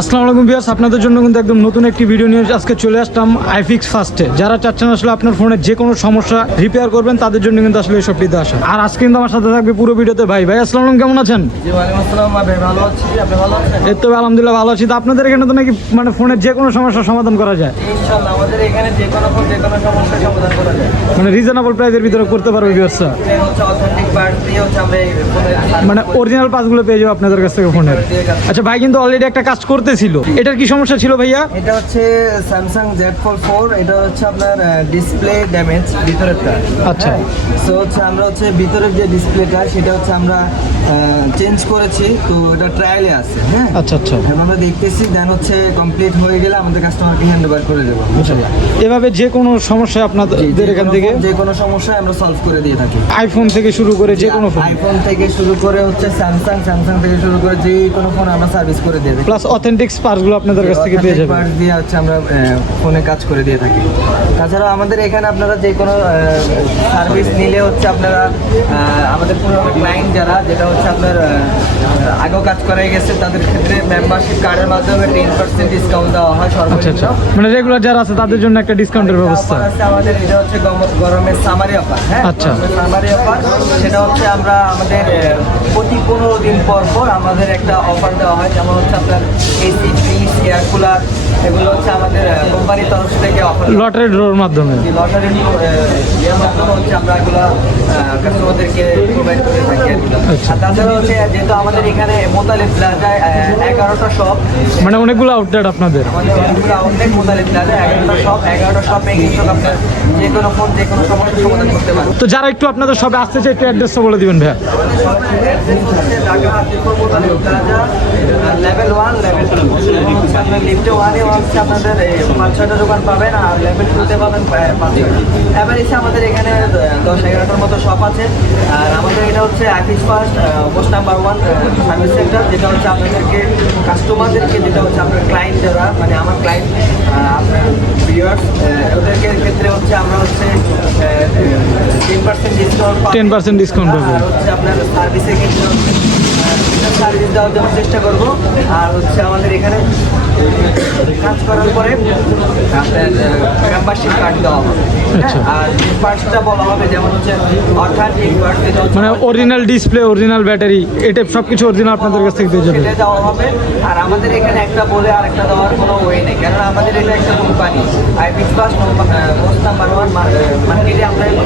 আসসালামু আলাইকুম বিয়াস আপনাদের জন্য কিন্তু একদম নতুন একটি ভিডিও নিয়ে আজকে চলে আসলাম আইফিক্স ফার্স্টে যারা চাচ্ছেন আসলে আপনার ফোনের যে কোনো সমস্যা রিপেয়ার করবেন তাদের জন্য কিন্তু আসলে এই সবটিতে আসা। আর আজকে কিন্তু আমার সাথে থাকবে পুরো ভিডিওতে ভাই। ভাই আসসালামু আলাইকুম কেমন আছেন? এই তো আলহামদুলিল্লাহ ভালো আছি। তো আপনাদের এখানে তো নাকি মানে ফোনের যে কোনো সমস্যার সমাধান করা যায়? আমাদের এখানে যে কোনো ফোন যে কোনো সমস্যার সমাধান করা যায়। মানে রিজনেবল প্রাইসের ভিতরে করতে পারবে ফোনের মানে অরিজিনাল পাসগুলো পেয়ে যাব আপনাদের কাছ থেকে ফোনের আচ্ছা ভাই কিন্তু অলরেডি একটা কাজ করতেছিল। এটার কি সমস্যা ছিল ভাইয়া? এটা হচ্ছে স্যামসাং জেড ফোর ফোর এটা হচ্ছে আপনার ডিসপ্লে ড্যামেজ ভিতরেরটা। আচ্ছা। সো হচ্ছে আমরা হচ্ছে ভিতরের যে ডিসপ্লেটা সেটা হচ্ছে আমরা চেঞ্জ করেছি তো এটা ট্রায়ালে আছে হ্যাঁ? আচ্ছা আচ্ছা। এখন আমরা দেখতেছি দেন হচ্ছে কমপ্লিট হয়ে গেলে আমাদের কাস্টমারকে হ্যান্ড ওভার করে দেবো ইনশাআল্লাহ এভাবে যে কোনো সমস্যা আপনাদের এখান থেকে? যে কোনো সমস্যা আমরা সলভ করে দিয়ে থাকি। আইফোন থেকে শুরু করে যে কোনো ফোন আইফোন থেকে শুরু করে হচ্ছে স্যামসাং স্যামসাং থেকে শুরু করে যে কোনো ফোন আমরা সার্ভিস করে দিয়ে থাকি। প্লাস অথেন্টিক পার্টসগুলো আপনাদের কাছ থেকে পেয়ে যাবেন। Parts দিয়ে হচ্ছে আমরা ফোনে কাজ করে দিয়ে থাকি। তাছাড়া আমাদের এখানে আপনারা যে কোনো সার্ভিস নিলে হচ্ছে আপনারা আমাদের পুরো ক্লায়েন্ট যারা যেটা হচ্ছে আপনার আগেও কাজ করে গেছে তাদের ক্ষেত্রে মেম্বারশিপ কার্ডের মাধ্যমে টেন পার্সেন্ট ডিসকাউন্ট দেওয়া হয় আচ্ছা আচ্ছা। সর্বোচ্চ মানে রেগুলার যারা আছে তাদের জন্য একটা ডিসকাউন্টের ব্যবস্থা। আছে আমাদের এটা হচ্ছে গরমের সামারি অফার হ্যাঁ? আচ্ছা। সামারি অফার সেটা হচ্ছে আমরা আমাদের প্রতি পনেরো দিন পর পর আমাদের একটা অফার দেওয়া হয় যেমন হচ্ছে আপনার এসি ফ্রিজ এয়ার কুলার এগুলো হচ্ছে আমাদের কোম্পানির তরফ থেকে অফার লটারি ড্রোর মাধ্যমে? লটারি ইয়ের মাধ্যমে হচ্ছে আমরা এগুলো কাস্টমারদেরকে প্রোভাইড করে থাকি আর আচ্ছা। তাছাড়া হচ্ছে যেহেতু আমাদের এখানে মোতালিব প্লাজায় এগারোটা শপ মানে অনেকগুলো আউটলেট আপনাদের? আমাদের অনেকগুলো আউটলেট মোতালিব প্লাজা এগারোটা শপ এগারোটা শপে কিন্তু আপনার যে কোনো ফোন যে কোনো সমাধান করতে তো যারা একটু আপনাদের সবে আসতে চাই একটু অ্যাড্রেসটা বলে দিবেন ভাইয়া। লেভেল ওয়ান লেভেল টু লিফটে ওয়ানে হচ্ছে আপনাদের পাঁচ ছয়টা দোকান পাবেন আর লেভেল টুতে পাবেন পাঁচ এবার এসে আমাদের এখানে দশ এগারোটার মতো শপ আছে। আর আমাদের এটা হচ্ছে আইফিস first post number one service centre যেটা হচ্ছে আপনাদেরকে কাস্টমারদেরকে যেটা হচ্ছে আপনার ক্লায়েন্ট যারা মানে আমার ক্লায়েন্ট আপনার ভিউয়ার্স ওদেরকে ক্ষেত্রে হচ্ছে আমরা হচ্ছে টেন পার্সেন্ট ডিসকাউন্ট 10% discount হচ্ছে আপনার সার্ভিসের ক্ষেত্রে সার্ভিস দেওয়ার জন্য চেষ্টা করব। আর হচ্ছে আমাদের এখানে কাজ করার পরে আপনার মেম্বারশিপ কার্ড দেওয়া হবে। আচ্ছা। হ্যাঁ? আর পার্টসটা বলা হবে যেমন হচ্ছে পার্টস মানে অরিজিনাল ডিসপ্লে অরিজিনাল ব্যাটারি এটা সব কিছু অরিজিনাল আপনাদের কাছ থেকে যাবেন সেটা দেওয়া হবে। আর আমাদের এখানে একটা বলে আর একটা দেওয়ার কোনো ওয়ে নেই। কেননা আমাদের এটা একটা কোম্পানি আইপিক্স প্লাস মোস্ট নাম্বার ওয়ান মার্কেটে আমরা এই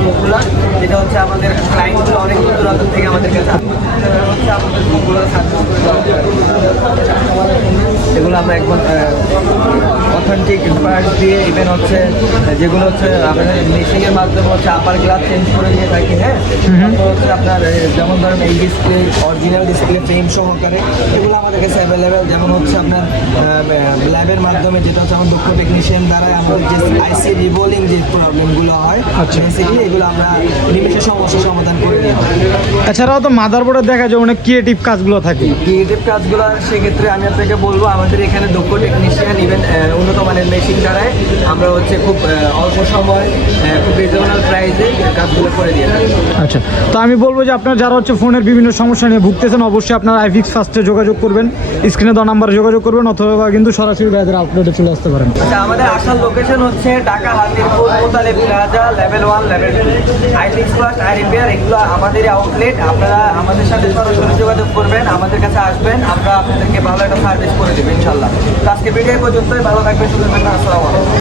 যেটা হচ্ছে আমাদের ক্লায়েন্টগুলো অনেক দূর দূরান্ত থেকে আমাদের কাছে হচ্ছে আমাদের মুখগুলো এগুলো আমরা একদম অথেন্টিক পার্টস দিয়ে ইভেন হচ্ছে যেগুলো হচ্ছে আমাদের মেশিনের মাধ্যমে হচ্ছে আপার গ্লাস চেঞ্জ করে দিয়ে থাকি হ্যাঁ? তারপর হচ্ছে আপনার যেমন ধরেন এই ডিসপ্লে অরিজিনাল ডিসপ্লে ফ্রেম সহকারে এগুলো আমাদের কাছে অ্যাভেলেবেল যেমন হচ্ছে আপনার ল্যাবের মাধ্যমে যেটা হচ্ছে আমার দক্ষ টেকনিশিয়ান দ্বারা আমাদের যে আইসি রিবোলিং যে প্রবলেমগুলো হয় আচ্ছা। বেসিক্যালি এগুলো আমরা নিমেষে সমস্যা সমাধান করে দিই এছাড়াও তো মাদারবোর্ডে দেখা যায় অনেক ক্রিয়েটিভ কাজগুলো থাকে। ক্রিয়েটিভ কাজগুলো সেক্ষেত্রে আমি আপনাকে বলব আমাদের এখানে দক্ষ টেকনিশিয়ান ইভেন উন্নত মানের মেশিন দ্বারাই আমরা হচ্ছে খুব অল্প সময় খুব রিজনেবল প্রাইসে কাজগুলো করে দিয়ে থাকি। আচ্ছা তো আমি বলব যে আপনার যারা হচ্ছে ফোনের বিভিন্ন সমস্যা নিয়ে ভুগতেছেন অবশ্যই আপনার আইফিক্স ফার্স্টে যোগাযোগ করবেন স্ক্রিনে দেওয়া নাম্বারে যোগাযোগ করবেন অথবা কিন্তু সরাসরি ভাইদের আউটলেটে চলে আসতে পারেন। আচ্ছা আমাদের আসার লোকেশন হচ্ছে Dhaka Hatirpur Motale plaza level one level two I six plus I repair এগুলো আমাদের আউটলেট আপনারা আমাদের সাথে সরাসরি যোগাযোগ করবেন আমাদের কাছে আসবেন আমরা আপনাদেরকে ভালো একটা সার্ভিস করে দেবো। ইনশাল্লাহ আজকে ভিডিও পর্যন্তই ভালো থাকবেন সুন্দর থাকবেন আসসালামু আলাইকুম।